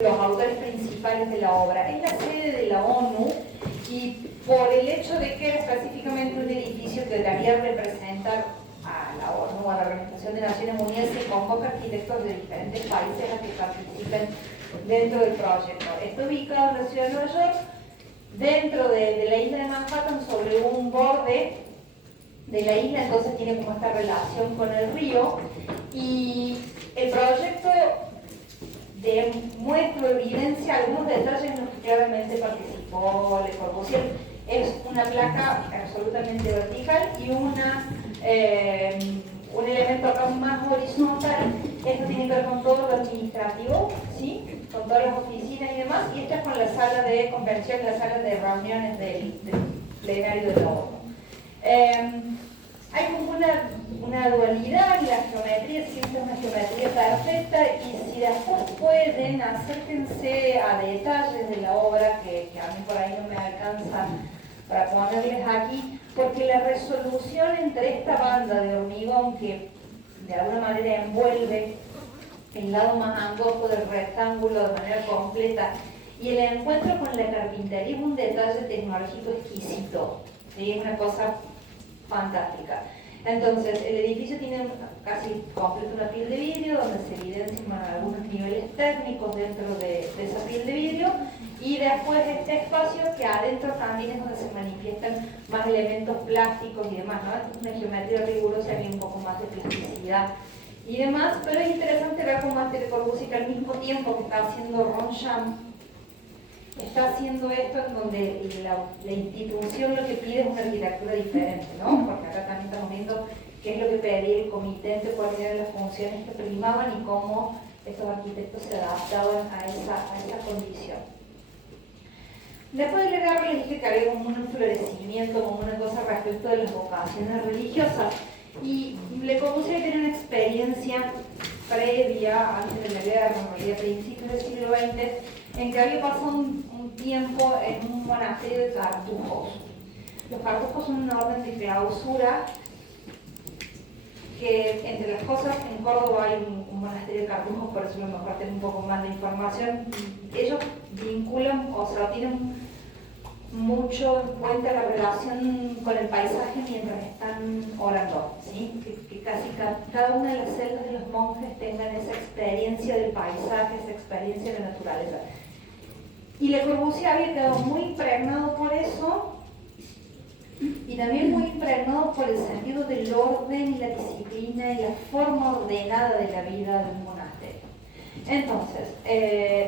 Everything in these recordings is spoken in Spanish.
los autores principales de la obra. Es la sede de la ONU y por el hecho de que era específicamente un edificio que debería representar a la ONU, a la Organización de Naciones Unidas, se convoca arquitectos de diferentes países a que participen dentro del proyecto. Está ubicado en la ciudad de Nueva York, dentro de la isla de Manhattan, sobre un borde de la isla, entonces tiene como esta relación con el río, y el proyecto muestra, evidencia algunos detalles en los que claramente participó Le Corbusier. Es una placa absolutamente vertical y un elemento acá más horizontal. Esto tiene que ver con todo lo administrativo, ¿sí? Con todas las oficinas y demás, y esta es con la sala de convención, la sala de reuniones del plenario de la ONU. Hay como una dualidad en la geometría, siempre es una geometría perfecta, y si después pueden, acérquense a detalles de la obra que a mí por ahí no me alcanza para ponerles aquí, porque la resolución entre esta banda de hormigón que de alguna manera envuelve el lado más angosto del rectángulo de manera completa y el encuentro con la carpintería es un detalle tecnológico exquisito, ¿sí? Es una cosa fantástica. Entonces, el edificio tiene casi completo una piel de vidrio donde se evidencian algunos niveles técnicos dentro de esa piel de vidrio, y después este espacio que adentro también es donde se manifiestan más elementos plásticos y demás, ¿no? Es una geometría rigurosa y un poco más de plasticidad y demás, pero es interesante ver cómo Le Corbusier, al mismo tiempo que está haciendo Ronchamp, está haciendo esto en donde la institución lo que pide es una arquitectura diferente, ¿no? Porque acá también estamos viendo qué es lo que pedía el comité, cuáles eran las funciones que primaban y cómo estos arquitectos se adaptaban a esa condición. Después de Legarre les dije que había como un florecimiento, como una cosa respecto de las vocaciones religiosas, y Le Corbusier tiene una experiencia previa, antes de la guerra, en realidad a principios del siglo XX, en que había pasado un tiempo en un monasterio de cartujos. Los cartujos son una orden de clausura que, entre las cosas, en Córdoba hay un monasterio de cartujos, por eso a lo mejor tengo un poco más de información. Ellos vinculan, o sea, tienen mucho en cuenta la relación con el paisaje mientras están orando, ¿sí? Que casi cada una de las celdas de los monjes tengan esa experiencia del paisaje, esa experiencia de la naturaleza. Y Le Corbusier había quedado muy impregnado por eso, y también muy impregnado por el sentido del orden y la disciplina y la forma ordenada de la vida de un monasterio. Entonces,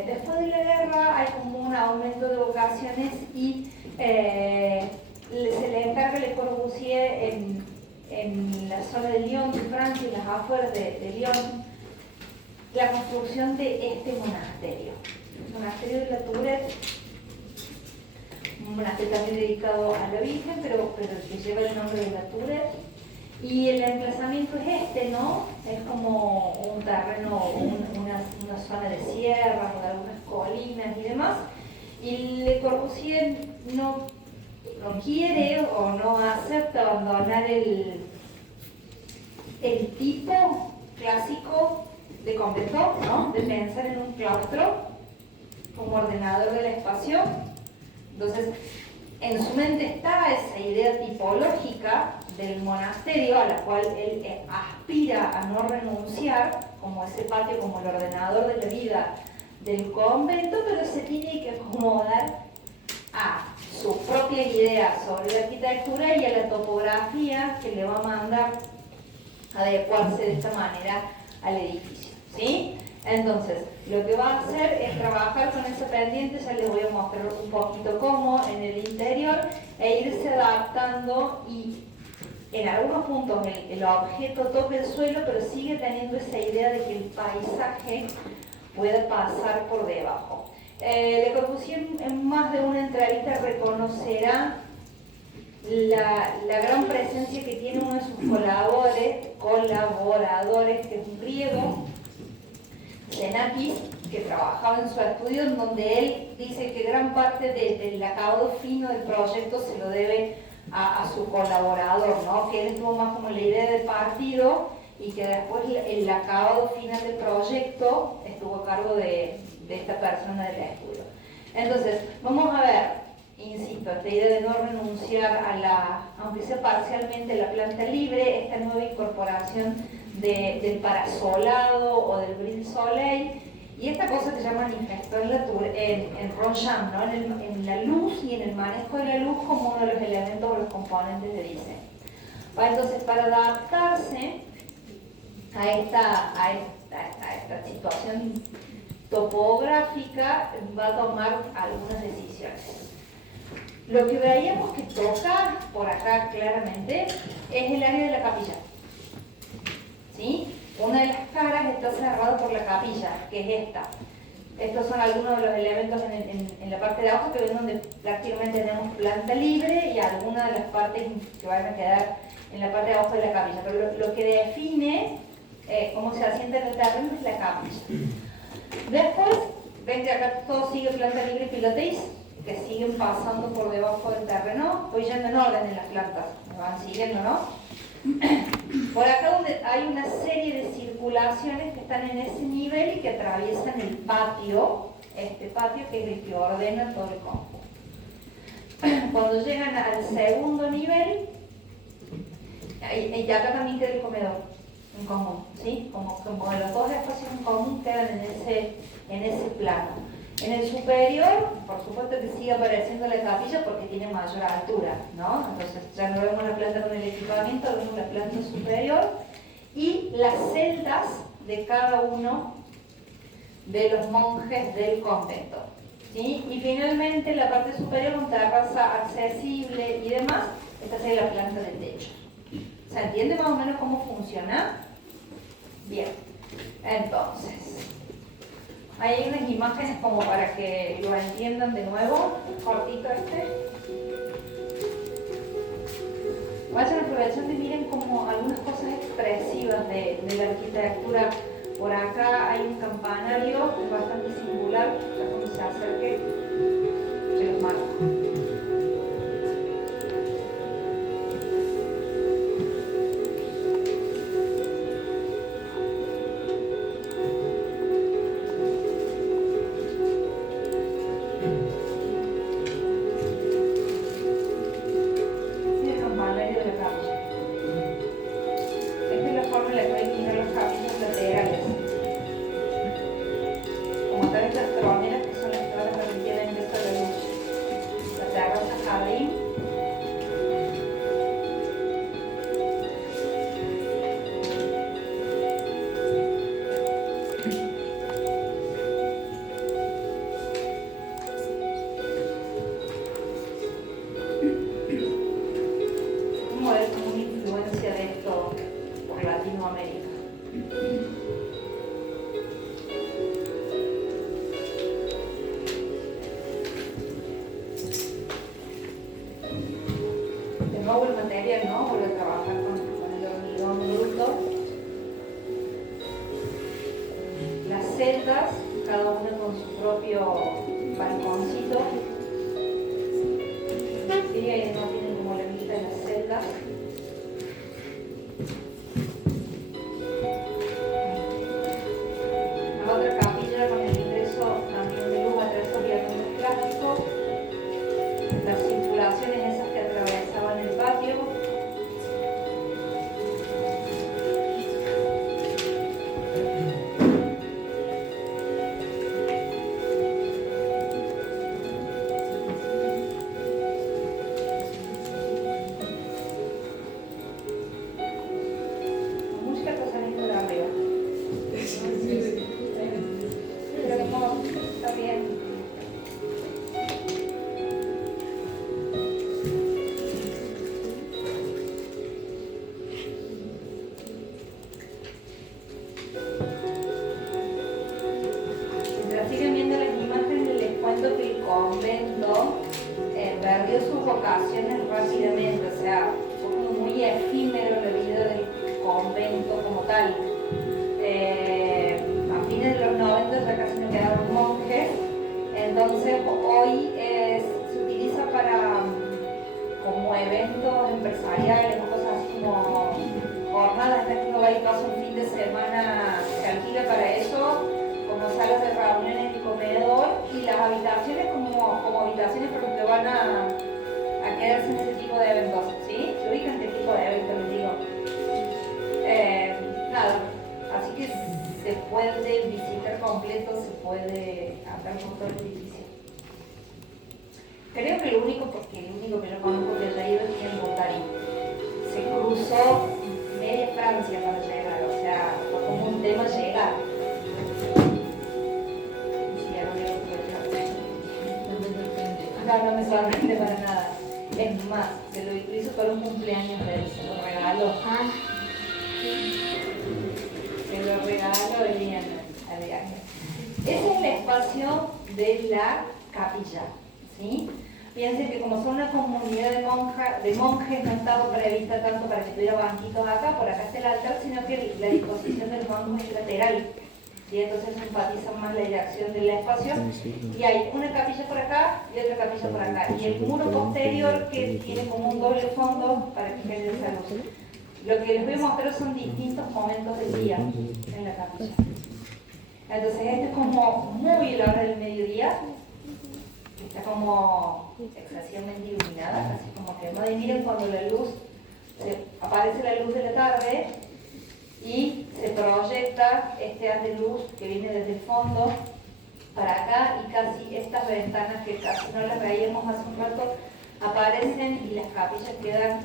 después de la guerra hay como un aumento de vocaciones y se le encarga a Le Corbusier en la zona de Lyon, de Francia, y las afueras de Lyon, la construcción de este monasterio. El monasterio de la Tourette, un monasterio también dedicado a la Virgen, pero que lleva el nombre de la Tourette. Y el emplazamiento es este, ¿no? Es como un terreno, una zona de sierras, de algunas colinas y demás. Y Le Corbusier no quiere o no acepta abandonar el tipo clásico de convento, ¿no? De pensar en un claustro como ordenador del espacio. Entonces, en su mente está esa idea tipológica del monasterio a la cual él aspira a no renunciar, como ese patio, como el ordenador de la vida del convento, pero se tiene que acomodar a su propia idea sobre la arquitectura y a la topografía que le va a mandar adecuarse de esta manera al edificio, ¿sí? Entonces, lo que va a hacer es trabajar con esa pendiente, ya les voy a mostrar un poquito cómo en el interior, e irse adaptando, y en algunos puntos el objeto toca el suelo, pero sigue teniendo esa idea de que el paisaje puede pasar por debajo. Le Corbusier en más de una entrevista reconocerá la gran presencia que tiene uno de sus colaboradores, que es un griego, Xenakis, que trabajaba en su estudio, en donde él dice que gran parte del acabado fino del proyecto se lo debe a su colaborador, ¿no? Que él tuvo más como la idea del partido y que después el acabado final del proyecto estuvo a cargo de de esta persona del estudio. Entonces, vamos a ver, insisto, esta idea de no renunciar a la, aunque sea parcialmente, la planta libre, esta nueva incorporación del parasolado o del brise soleil, y esta cosa que se llama manifestar en Rocham, ¿no? en la luz y en el manejo de la luz como uno de los elementos o los componentes de diseño. Entonces, para adaptarse a esta situación topográfica, va a tomar algunas decisiones. Lo que veíamos que toca por acá claramente es el área de la capilla. ¿Sí? Una de las caras está cerrada por la capilla, que es esta. Estos son algunos de los elementos en la parte de abajo que ven donde prácticamente tenemos planta libre y algunas de las partes que van a quedar en la parte de abajo de la capilla. Pero lo que define cómo se asienta en el terreno es la capilla. Después, ven que acá todo sigue planta libre y pilotis, que siguen pasando por debajo del terreno. Voy yendo en orden en las plantas, me van siguiendo, ¿no? Por acá donde hay una serie de circulaciones que están en ese nivel y que atraviesan el patio, este patio que es el que ordena todo el conjunto. Cuando llegan al segundo nivel, y acá también queda el comedor en común, ¿sí? Como los dos espacios en común quedan en ese plano. En el superior, por supuesto que sigue apareciendo la capilla porque tiene mayor altura, ¿no? Entonces ya no vemos la planta con el equipamiento, vemos la planta superior y las celdas de cada uno de los monjes del convento, ¿sí? Y finalmente la parte superior con terraza accesible y demás, esta sería la planta del techo. ¿Se entiende más o menos cómo funciona? Bien, entonces, hay unas imágenes como para que lo entiendan de nuevo, cortito este. Vayan aprovechando y miren como algunas cosas expresivas de la arquitectura. Por acá hay un campanario bastante singular, cuando se acerque, se los marco. como salas de reuniones y comedor, y las habitaciones como habitaciones para los que van a quedarse en ese tipo de eventos, ¿sí? Se ubican en este tipo de eventos, les digo. Nada, así que se puede visitar completo, se puede andar por todo el edificio. Creo que el único que yo conozco que haya ido es el Botari. Se cruzó media Francia para llegar, o sea, fue como un tema llegar. No me sorprende para nada. Es más, se lo hizo para un cumpleaños de él, se lo regaló. Se lo regaló Eliana al viaje. Ese es el espacio de la capilla, ¿sí? Piensen que como son una comunidad de monjes, no estaba prevista tanto para que tuviera banquitos acá, por acá está el altar, sino que la disposición de los bancos es lateral. Y entonces enfatizan más la dirección del espacio, y hay una capilla por acá y otra capilla por acá, y el muro posterior que tiene como un doble fondo para que quede esa luz. Lo que les voy a mostrar son distintos momentos del día en la capilla. Entonces este es como muy la hora del mediodía, está como excesivamente iluminada, así como que no miren cuando la luz, aparece la luz de la tarde y se proyecta este haz de luz que viene desde el fondo para acá, y casi estas ventanas que casi no las veíamos hace un rato aparecen y las capillas quedan,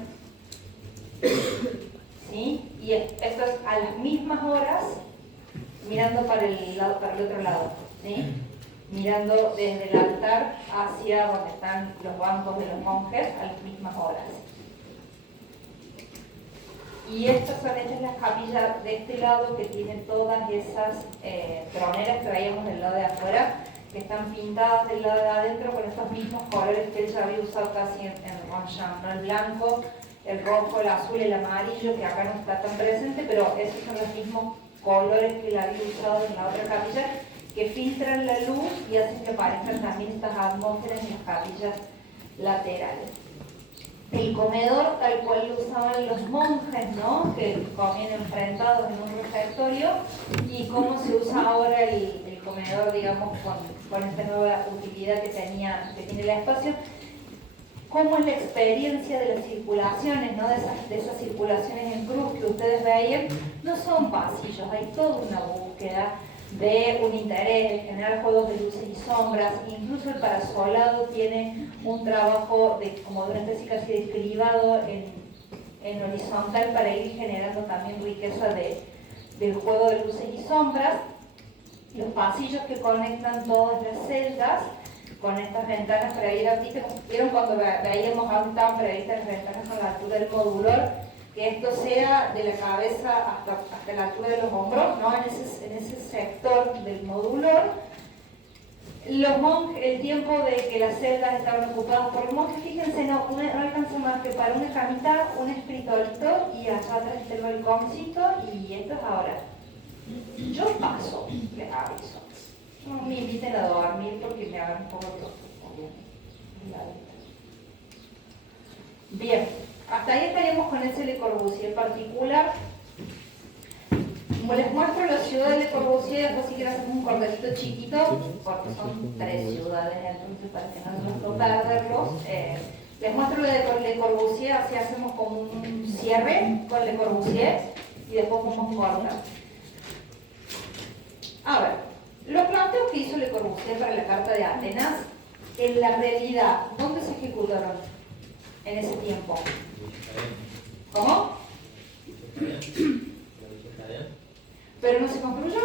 ¿sí? Y esto es a las mismas horas mirando para el otro lado, ¿sí? Mirando desde el altar hacia donde están los bancos de los monjes a las mismas horas. Y estas son las capillas de este lado que tienen todas esas troneras que veíamos del lado de afuera, que están pintadas del lado de adentro con estos mismos colores que él ya había usado casi en Ronchamp, ¿no? El blanco, el rojo, el azul, el amarillo, que acá no está tan presente, pero esos son los mismos colores que él había usado en la otra capilla, que filtran la luz y hacen que aparezcan también estas atmósferas en las capillas laterales. El comedor, tal cual lo usaban los monjes, ¿no? Que comían enfrentados en un refectorio, y cómo se usa ahora el comedor, digamos, con esta nueva utilidad que tiene el espacio. Cómo es la experiencia de las circulaciones, ¿no? De esas circulaciones en cruz que ustedes veían, no son pasillos, hay toda una búsqueda de un interés, de generar juegos de luces y sombras. Incluso el parasolado tiene un trabajo como de una especie casi de cribado en horizontal para ir generando también riqueza del juego de luces y sombras. Los pasillos que conectan todas las celdas con estas ventanas para ir a ¿vieron cuando veíamos a un tan previstas las ventanas con la altura del modulor? Que esto sea de la cabeza hasta la altura de los hombros, ¿no? En ese sector del modulor. Los monjes, el tiempo de que las celdas estaban ocupadas por los monjes, fíjense, no alcanza más que para una camita, un escritorito, y allá atrás está el balcóncito, y esto es ahora. Yo paso, les aviso. No me inviten a dormir porque me hagan un poco de bien, hasta ahí estaríamos con ese Le Corbusier particular. Como les muestro la ciudad de Le Corbusier, después si quiero hacer un cortecito chiquito, porque son 3 ciudades, entonces para que no perderlos. Les muestro lo de Le Corbusier, así hacemos como un cierre con Le Corbusier y después vamos cortando. A ver, los planteos que hizo Le Corbusier para la Carta de Atenas, en la realidad, ¿dónde se ejecutaron en ese tiempo? ¿Cómo? Pero no se concluyó.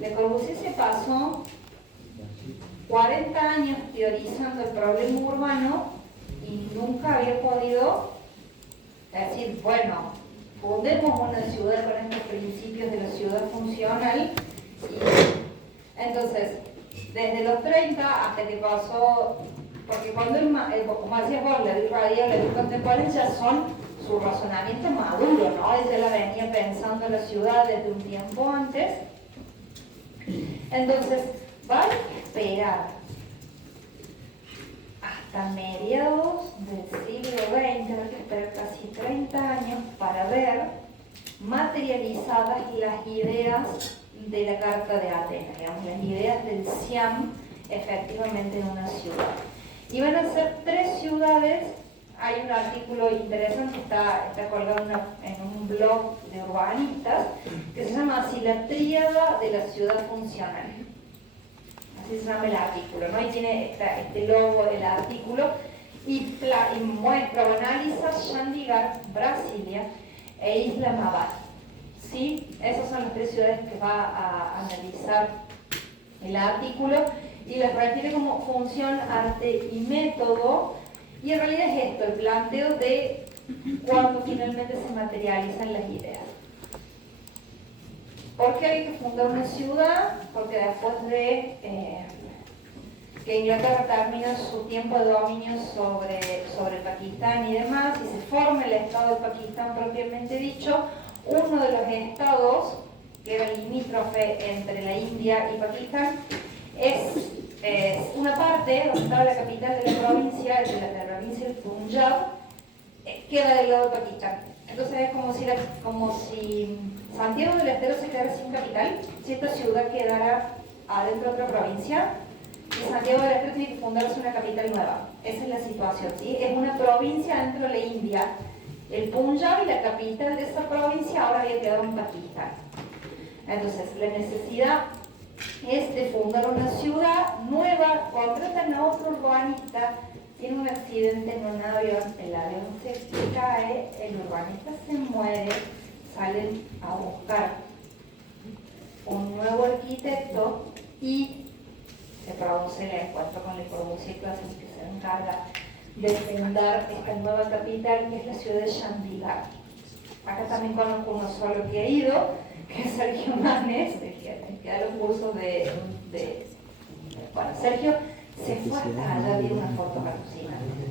Le Corbusier se pasó 40 años teorizando el problema urbano y nunca había podido decir, bueno, fundemos una ciudad con estos principios de la ciudad funcional. Entonces, desde los 30 hasta que pasó, porque cuando como decías vos, la vida radial, la vida contemporánea ya son su razonamiento maduro, ¿no? Ella la venía pensando en la ciudad desde un tiempo antes. Entonces, van a esperar hasta mediados del siglo XX, hay que esperar casi 30 años para ver materializadas las ideas de la Carta de Atenas, digamos, las ideas del Siam efectivamente en una ciudad. Y van a ser 3 ciudades. Hay un artículo interesante, está colgado en un blog de urbanistas, que se llama así, la tríada de la ciudad funcional. Así se llama el artículo, ¿no? Y tiene este logo del artículo, y muestra o analiza Chandigarh, Brasilia, e Isla Mabat. ¿Sí? Esas son las 3 ciudades que va a analizar el artículo, y las refiere como función, arte y método. Y en realidad es esto, el planteo de cuando finalmente se materializan las ideas. ¿Por qué hay que fundar una ciudad? Porque después de que Inglaterra termina su tiempo de dominio sobre Pakistán y demás, y se forma el Estado de Pakistán propiamente dicho, uno de los estados que era limítrofe entre la India y Pakistán es una parte donde estaba la capital de la provincia, de la provincia del Punjab, queda del lado de Pakistán. Entonces es como si Santiago del Estero se quedara sin capital, si esta ciudad quedara adentro de otra provincia, y Santiago del Estero tiene que fundarse una capital nueva. Esa es la situación, ¿sí? Es una provincia dentro de la India. El Punjab y la capital de esa provincia ahora había quedado en Pakistán. Entonces, la necesidad es de fundar una ciudad nueva. Contratan a otro urbanista, tiene un accidente en un avión, el avión se cae, el urbanista se muere, salen a buscar un nuevo arquitecto y se produce el encuentro con Le Corbusier, que se encarga de fundar esta nueva capital, que es la ciudad de Chandigarh. Acá también conozco uno solo que ha ido, que es Sergio Manes, que da los cursos bueno, Sergio se fue hasta allá, vi una foto alucinante.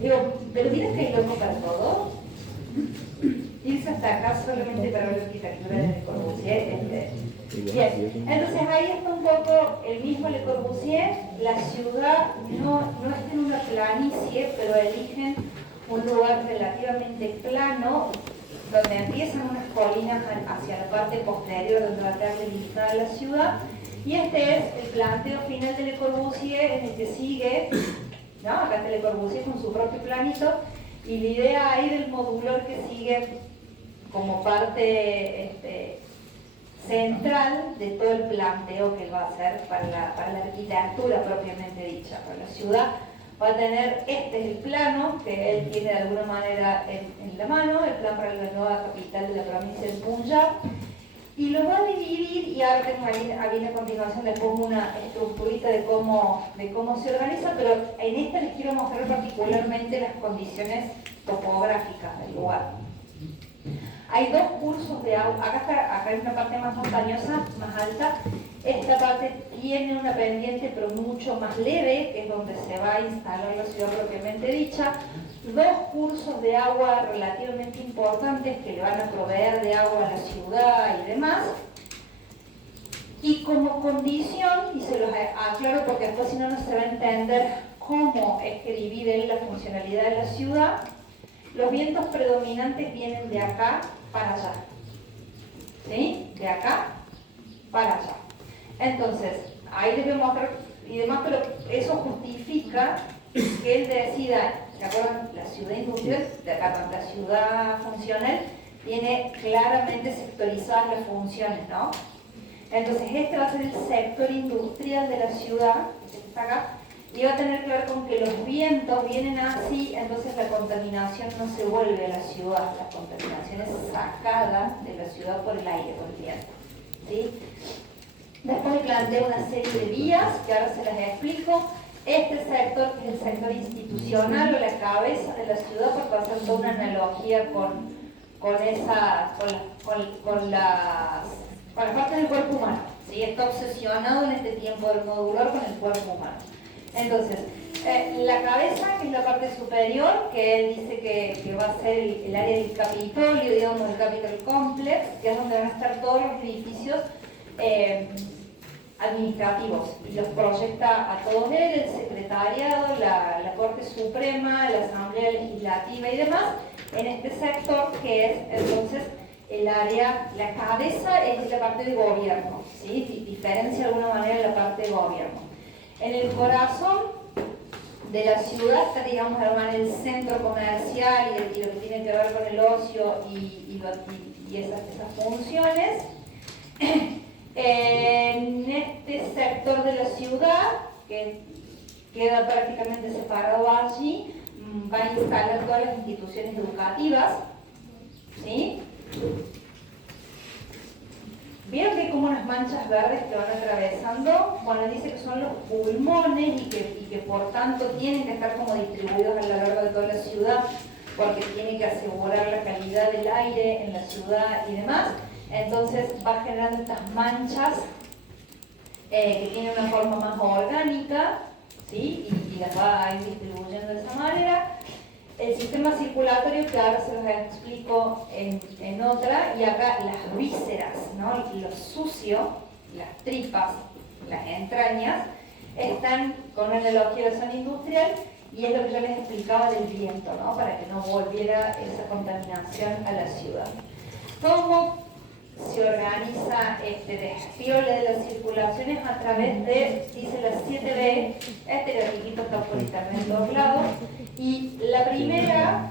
Digo, pero ¿tienes que hay loco para todo? Irse hasta acá solamente para ver la arquitectura de Le Corbusier. Bien, entonces ahí está un poco el mismo Le Corbusier. La ciudad no está en una planicie, pero eligen un lugar relativamente plano, donde empiezan unas colinas hacia la parte posterior de tratar de limitar la ciudad, y este es el planteo final de Le Corbusier, en el que sigue, ¿no? Acá está Le Corbusier con su propio planito, y la idea ahí del modular que sigue como parte central de todo el planteo que él va a hacer para la arquitectura propiamente dicha, para la ciudad. Va a tener, este es el plano que él tiene de alguna manera en la mano, el plan para la nueva capital de la provincia del Punjab, y lo va a dividir, y ahora viene a continuación después una estructurita de cómo se organiza, pero en esta les quiero mostrar particularmente las condiciones topográficas del lugar. Hay 2 cursos de agua, acá hay una parte más montañosa, más alta. Esta parte tiene una pendiente pero mucho más leve, que es donde se va a instalar la ciudad propiamente dicha. 2 cursos de agua relativamente importantes que le van a proveer de agua a la ciudad y demás. Y como condición, y se los aclaro porque después si no, no se va a entender cómo es que divide la funcionalidad de la ciudad, los vientos predominantes vienen de acá para allá. ¿Sí? De acá para allá. Entonces, ahí les voy a mostrar y demás, pero eso justifica que él decida, ¿se acuerdan? La ciudad industrial, de acá, la ciudad funcional, tiene claramente sectorizadas las funciones, ¿no? Entonces, este va a ser el sector industrial de la ciudad, que está acá, y va a tener que ver con que los vientos vienen así, entonces la contaminación no se vuelve a la ciudad, la contaminación es sacada de la ciudad por el aire, por el viento, ¿sí? Después plantea una serie de vías, que ahora se las explico. Este sector, que es el sector institucional o la cabeza de la ciudad, porque va a ser toda una analogía con la parte del cuerpo humano, ¿sí? Está obsesionado en este tiempo del modular con el cuerpo humano. Entonces, la cabeza, que es la parte superior, que él dice que va a ser el área del Capitolio, digamos, el Capitol Complex, que es donde van a estar todos los edificios administrativos, y los proyecta a todos él, el secretariado, la Corte Suprema, la Asamblea Legislativa y demás, en este sector, que es entonces el área, la cabeza es la parte de gobierno, ¿sí? Diferencia de alguna manera la parte de gobierno. En el corazón de la ciudad está, digamos, de alguna manera el centro comercial y lo que tiene que ver con el ocio y esas funciones. En este sector de la ciudad, que queda prácticamente separado allí, va a instalar todas las instituciones educativas, ¿sí? Vieron que hay como unas manchas verdes que van atravesando, cuando dice que son los pulmones y que por tanto tienen que estar como distribuidos a lo largo de toda la ciudad, porque tiene que asegurar la calidad del aire en la ciudad y demás. Entonces va generando estas manchas que tienen una forma más orgánica, ¿sí? y las va a ir distribuyendo de esa manera. El sistema circulatorio, que ahora se los explico en otra, y acá las vísceras, ¿no? Lo sucio, las tripas, las entrañas, están con una analogía de zona industrial, y es lo que yo les explicaba del viento, ¿no? Para que no volviera esa contaminación a la ciudad. ¿Cómo se organiza este despiole de las circulaciones? A través de, dice las 7B, este gráfico está por internet en todos lados, y la primera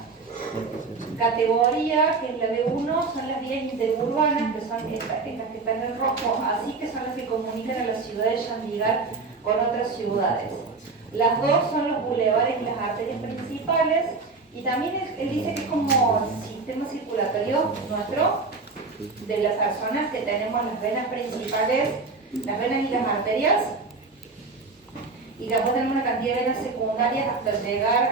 categoría, que es la B1, son las vías interurbanas, que son estas que están en rojo, así que son las que comunican a la ciudad de Chandigarh con otras ciudades. Las dos son los bulevares y las arterias principales, y también él dice que es como sistema circulatorio nuestro, de las personas que tenemos las venas principales, las venas y las arterias, y después tenemos una cantidad de venas secundarias hasta llegar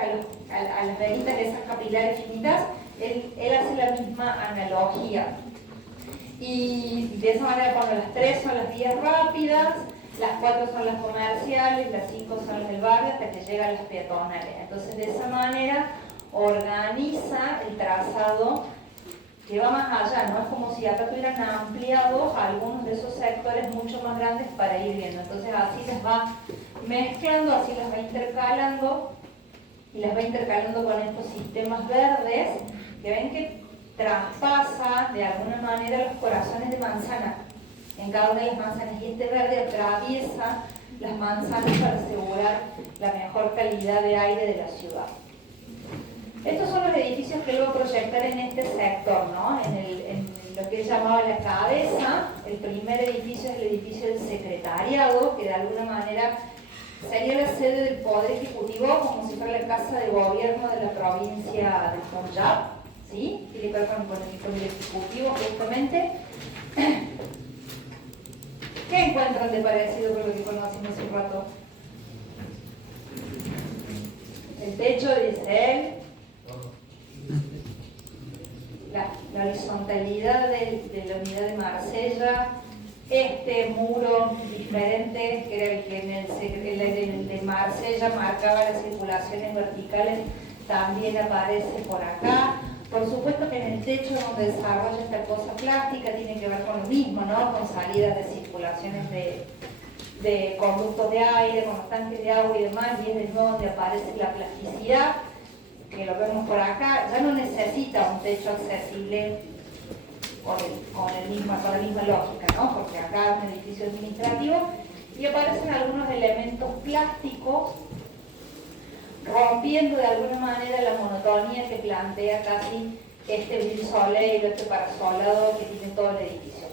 a las venitas de esas capilares finitas. Él hace la misma analogía. Y de esa manera, cuando las 3 son las vías rápidas, las 4 son las comerciales, las 5 son las del barrio, hasta que llegan las peatonales. Entonces, de esa manera organiza el trazado, que va más allá, ¿no? Es como si acá tuvieran ampliado algunos de esos sectores mucho más grandes para ir viendo. Entonces así las va mezclando, así las va intercalando, y las va intercalando con estos sistemas verdes, que ven que traspasa de alguna manera los corazones de manzana en cada una de las manzanas, y este verde atraviesa las manzanas para asegurar la mejor calidad de aire de la ciudad. Estos son los edificios que él va a proyectar en este sector, ¿no? En lo que él llamaba la cabeza. El primer edificio es el edificio del secretariado, que de alguna manera sería la sede del Poder Ejecutivo, como si fuera la casa de gobierno de la provincia de Punjab, ¿sí? Tiene que ver con el Ejecutivo, justamente. ¿Qué encuentran de parecido con lo que conocimos hace un rato? El techo, dice él. La horizontalidad de la unidad de Marsella, este muro diferente, que era el que en el de Marsella marcaba las circulaciones verticales, también aparece por acá. Por supuesto que en el techo donde desarrolla esta cosa plástica tiene que ver con lo mismo, ¿no? Con salidas de circulaciones de conductos de aire, con los tanques de agua y demás, y es de nuevo donde aparece la plasticidad, que lo vemos por acá. Ya no necesita un techo accesible con la misma lógica, ¿no? Porque acá es un edificio administrativo y aparecen algunos elementos plásticos rompiendo de alguna manera la monotonía que plantea casi este Ville Soleil, este parasolado que tiene todo el edificio.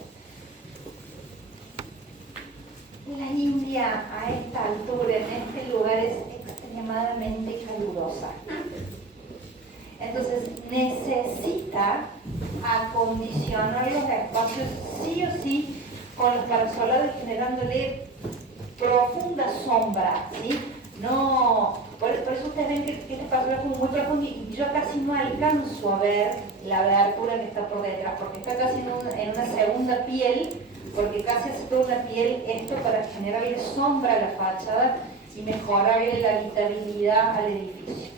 La India a esta altura, en este lugar, es extremadamente calurosa. Entonces necesita acondicionar los espacios sí o sí con los parasolados, generándole profunda sombra, ¿sí? No, por eso ustedes ven que este parasol es como muy profundo y yo casi no alcanzo a ver la abertura que está por detrás, porque está casi en una segunda piel, porque casi hace toda una piel esto para generarle sombra a la fachada y mejorarle la habitabilidad al edificio.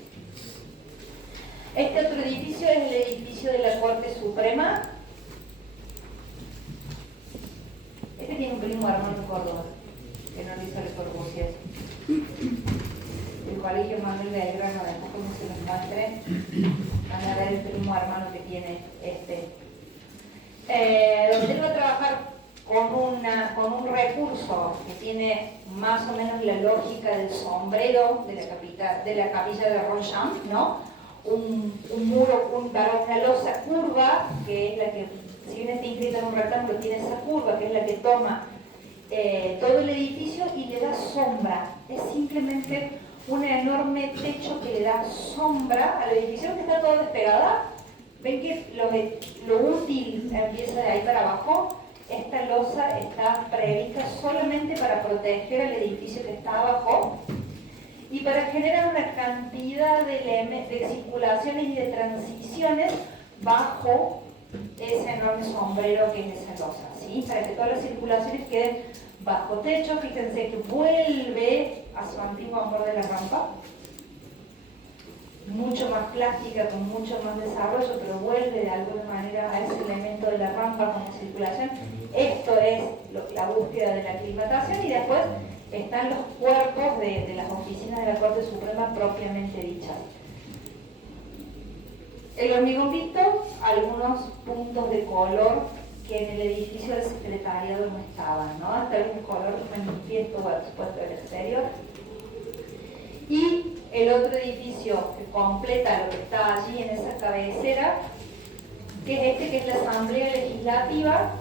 Este otro edificio es el edificio de la Corte Suprema. Este tiene un primo hermano en Córdoba, que no le hizo el Corbusier. El colegio Manuel Belgrano, después como se los muestre, van a ver el primo hermano que tiene este. donde él va a trabajar con un recurso que tiene más o menos la lógica del sombrero de la capilla de Ronchamp, ¿no? Un muro, una losa curva, que es la que, si bien está inscrita en un rectángulo, tiene esa curva, que es la que toma todo el edificio y le da sombra. Es simplemente un enorme techo que le da sombra al edificio, que está todo despegada. Ven que lo útil empieza de ahí para abajo. Esta losa está prevista solamente para proteger al edificio que está abajo y para generar una cantidad de circulaciones y de transiciones bajo ese enorme sombrero que es esa losa, ¿sí? Para que todas las circulaciones queden bajo techo. Fíjense que vuelve a su antiguo amor de la rampa, mucho más plástica, con mucho más desarrollo, pero vuelve de alguna manera a ese elemento de la rampa como circulación. Esto es la búsqueda de la aclimatación, y después están los cuerpos de las oficinas de la Corte Suprema propiamente dichas. El hormigón visto, algunos puntos de color que en el edificio del secretariado no estaban, ¿no? Hasta un color manifiesto o expuesto del exterior. Y el otro edificio que completa lo que está allí en esa cabecera, que es este, que es la Asamblea Legislativa,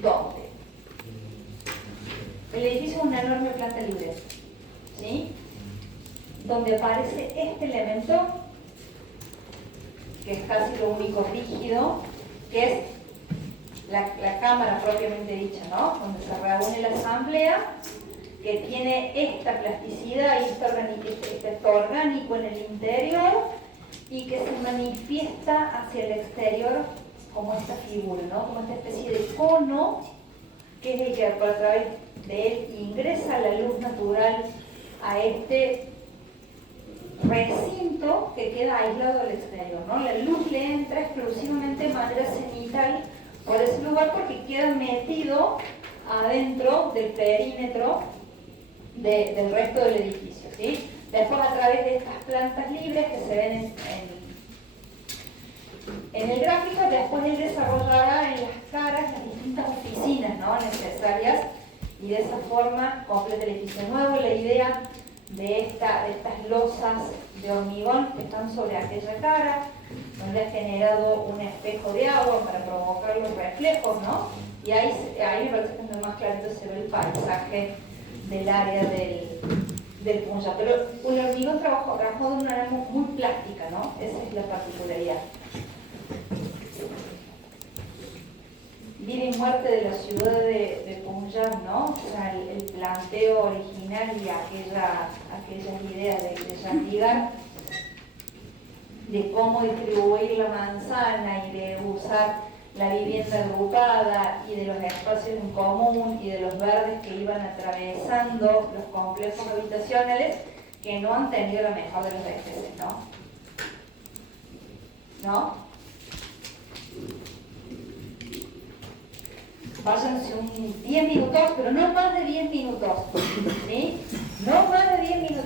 donde el edificio es una enorme planta libre, ¿sí? Donde aparece este elemento, que es casi lo único rígido, que es la Cámara propiamente dicha, ¿no? Donde se reúne la Asamblea, que tiene esta plasticidad y este orgánico en el interior, y que se manifiesta hacia el exterior como esta figura, ¿no? Como esta especie de cono, que es el que a través de él ingresa la luz natural a este recinto que queda aislado del exterior, ¿no? La luz le entra exclusivamente de manera cenital por ese lugar, porque queda metido adentro del perímetro del resto del edificio, ¿sí? Después, a través de estas plantas libres que se ven en el gráfico, después él desarrollará en las caras las distintas oficinas, ¿no?, necesarias, y de esa forma completa el edificio nuevo. La idea de estas losas de hormigón que están sobre aquella cara, donde ha generado un espejo de agua para provocar los reflejos, ¿no? Y ahí me parece que es más clarito, se ve el paisaje del área del Punjab. Pero un hormigón trabajó de una manera muy plástica, ¿no? Esa es la particularidad. Vida y muerte de la ciudad de Punjab, ¿no? O sea, el planteo original y aquellas ideas de Chandigarh, de cómo distribuir la manzana y de usar la vivienda agrupada y de los espacios en común y de los verdes que iban atravesando los complejos habitacionales, que no han tenido la mejor de los veces, ¿no? Váyanse 10 minutos, pero no más de 10 minutos, ¿sí? No más de 10 minutos.